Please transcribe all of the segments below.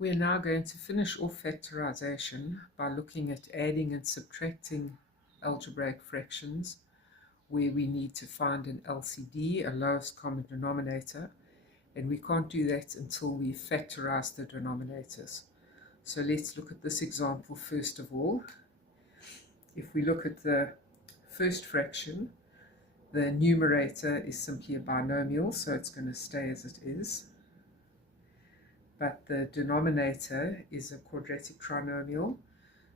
We're now going to finish off factorization by looking at adding and subtracting algebraic fractions where we need to find an LCD, a lowest common denominator, and we can't do that until we factorize the denominators. So let's look at this example first of all. If we look at the first fraction, the numerator is simply a binomial, so it's going to stay as it is. But the denominator is a quadratic trinomial.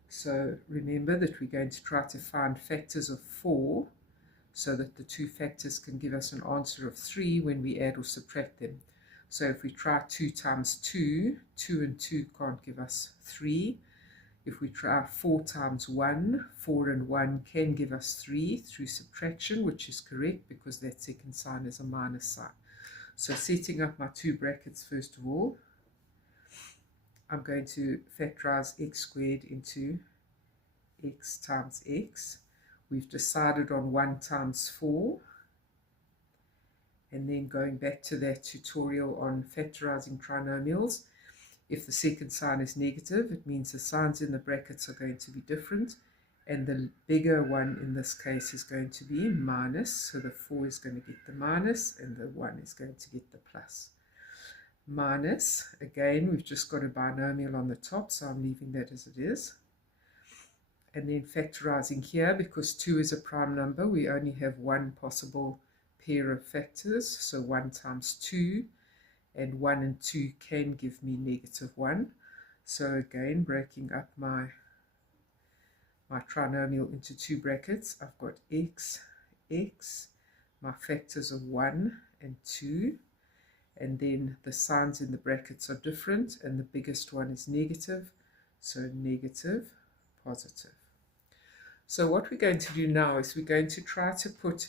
So remember that we're going to try to find factors of 4 so that the two factors can give us an answer of 3 when we add or subtract them. So if we try 2 times 2, 2 and 2 can't give us 3. If we try 4 times 1, 4 and 1 can give us 3 through subtraction, which is correct because that second sign is a minus sign. So setting up my two brackets first of all, I'm going to factorize x squared into x times x. We've decided on 1 times 4. And then going back to that tutorial on factorizing trinomials, if the second sign is negative, it means the signs in the brackets are going to be different. And the bigger one in this case is going to be minus. So the 4 is going to get the minus and the 1 is going to get the plus. Minus, again, we've just got a binomial on the top, so I'm leaving that as it is. And then factorizing here, because 2 is a prime number, we only have one possible pair of factors, so 1 times 2, and 1 and 2 can give me negative 1. So again, breaking up my trinomial into two brackets, I've got x, my factors of 1 and 2, and then the signs in the brackets are different, and the biggest one is negative, so negative, positive. So what we're going to do now is we're going to try to put,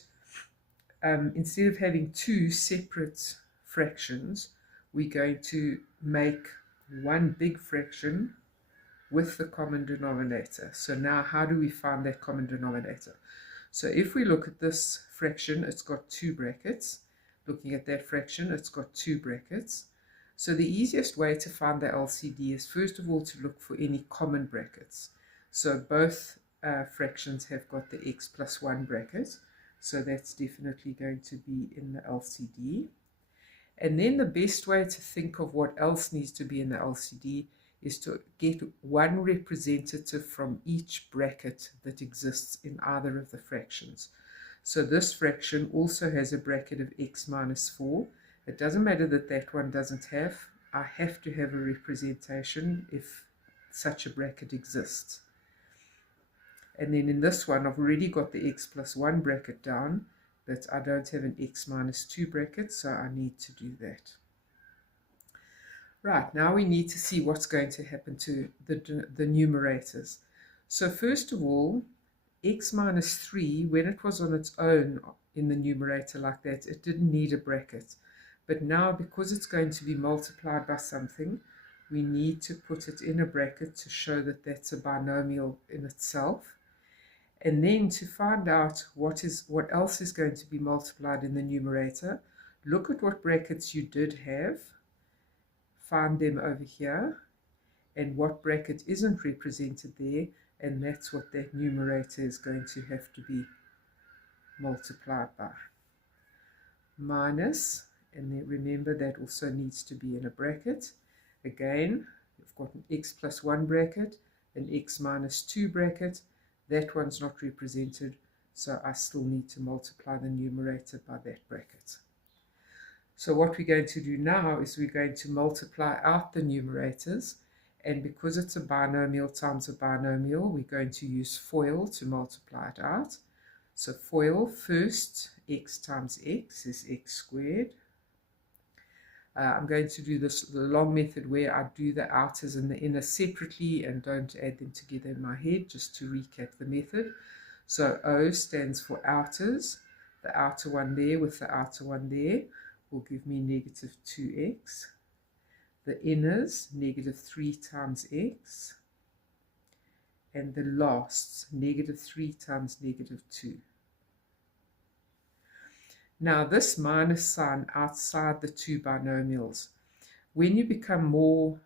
instead of having two separate fractions, we're going to make one big fraction with the common denominator. So now how do we find that common denominator? So if we look at this fraction, it's got two brackets. Looking at that fraction, it's got two brackets. So the easiest way to find the LCD is first of all to look for any common brackets. So both fractions have got the x plus 1 bracket, so that's definitely going to be in the LCD. And then the best way to think of what else needs to be in the LCD is to get one representative from each bracket that exists in either of the fractions. So this fraction also has a bracket of x minus 4. It doesn't matter that that one doesn't have. I have to have a representation if such a bracket exists. And then in this one, I've already got the x plus 1 bracket down, but I don't have an x minus 2 bracket, so I need to do that. Right, now we need to see what's going to happen to the numerators. So first of all, x minus 3, when it was on its own in the numerator like that, it didn't need a bracket. But now, because it's going to be multiplied by something, we need to put it in a bracket to show that that's a binomial in itself. And then to find out what else is going to be multiplied in the numerator, look at what brackets you did have, find them over here, and what bracket isn't represented there, and that's what that numerator is going to have to be multiplied by. Minus, and then remember that also needs to be in a bracket. Again, you've got an x plus 1 bracket, an x minus 2 bracket. That one's not represented, so I still need to multiply the numerator by that bracket. So what we're going to do now is we're going to multiply out the numerators, and because it's a binomial times a binomial, we're going to use FOIL to multiply it out. So FOIL, first x times x is x squared. I'm going to do the long method where I do the outers and the inner separately and don't add them together in my head, just to recap the method. So O stands for outers. The outer one there with the outer one there will give me negative 2x. The inners, negative 3 times x. And the lasts, negative 3 times negative 2. Now this minus sign outside the two binomials, when you become more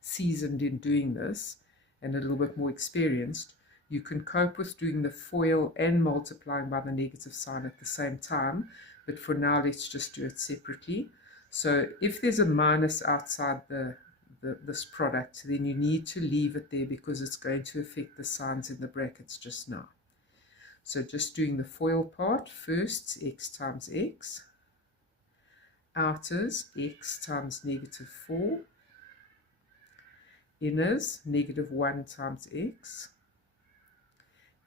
seasoned in doing this and a little bit more experienced, you can cope with doing the FOIL and multiplying by the negative sign at the same time. But for now, let's just do it separately. So if there's a minus outside this product, then you need to leave it there because it's going to affect the signs in the brackets just now. So just doing the FOIL part, first x times x, outers x times negative 4, inners negative 1 times x,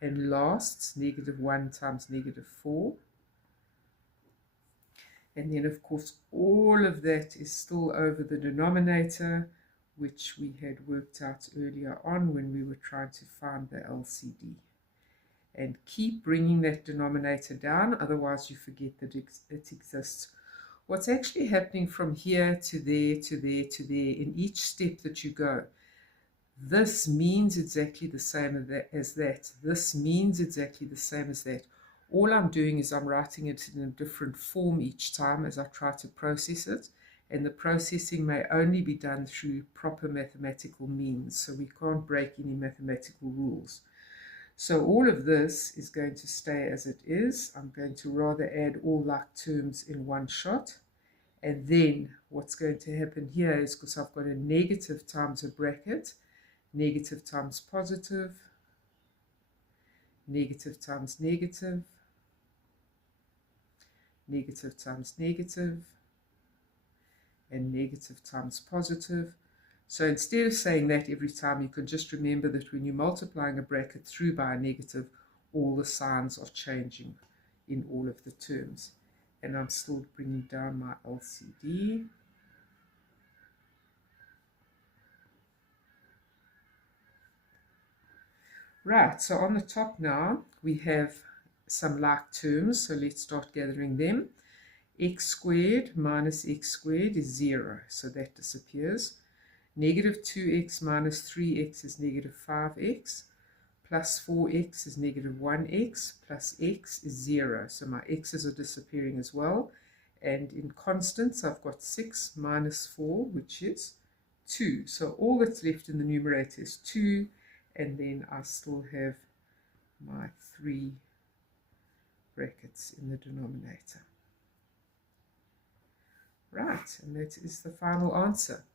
and lasts negative 1 times negative 4. And then, of course, all of that is still over the denominator, which we had worked out earlier on when we were trying to find the LCD. And keep bringing that denominator down, otherwise you forget that it exists. What's actually happening from here to there, to there, to there, in each step that you go, this means exactly the same as that. This means exactly the same as that. All I'm doing is I'm writing it in a different form each time as I try to process it. And the processing may only be done through proper mathematical means. So we can't break any mathematical rules. So all of this is going to stay as it is. I'm going to rather add all like terms in one shot. And then what's going to happen here is, because I've got a negative times a bracket, negative times positive, negative times negative, negative times negative, and negative times positive. So instead of saying that every time, you can just remember that when you're multiplying a bracket through by a negative, all the signs are changing in all of the terms. And I'm still bringing down my LCD. Right, so on the top now, we have some like terms, so let's start gathering them. X squared minus x squared is 0, so that disappears. Negative 2x minus 3x is negative 5x, plus 4x is negative 1x, plus x is 0, so my x's are disappearing as well. And in constants, I've got 6 minus 4, which is 2. So all that's left in the numerator is 2, and then I still have my 3 brackets in the denominator. Right, and that is the final answer.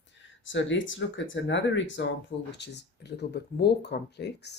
So let's look at another example which is a little bit more complex.